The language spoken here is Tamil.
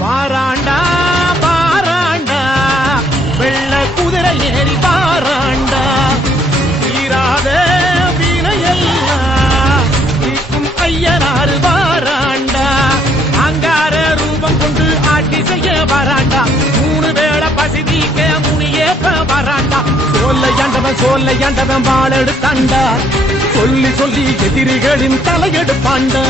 பாராண்டா பாராண்டா வெள்ள குதிரை ஏறி பாராண்டா தீராத வினையெல்லாம் தீக்கும் ஐயனாறு பாராண்டா அங்கார ரூபம் கொண்டு ஆட்சி செய்ய வராண்டா 3 வேளை பசி தீக்க முனியேப்ப வராண்டா சோல்லையாண்டவன் வாழெடுத்தாண்டா சொல்லி சொல்லி எதிரிகளின் தலையெடுப்பாண்டா